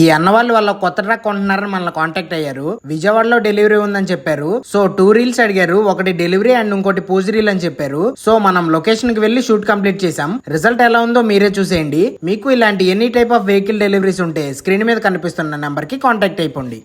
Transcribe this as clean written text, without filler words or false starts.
ఈ అన్న వాళ్ళు వాళ్ళ కొత్త ట్రక్ కొంటున్నారని మనల్ని కాంటాక్ట్ అయ్యారు. విజయవాడలో డెలివరీ ఉందని చెప్పారు. సో 2 రీల్స్ అడిగారు, ఒకటి డెలివరీ అండ్ ఇంకోటి పూజ రీల్ అని చెప్పారు. సో మనం లొకేషన్ కి వెళ్లి షూట్ కంప్లీట్ చేసాం. రిజల్ట్ ఎలా ఉందో మీరే చూసేయండి. మీకు ఇలాంటి any type of vehicle deliveries ఉంటే స్క్రీన్ మీద కనిపిస్తున్న నెంబర్ కి కాంటాక్ట్ అయిపోండి.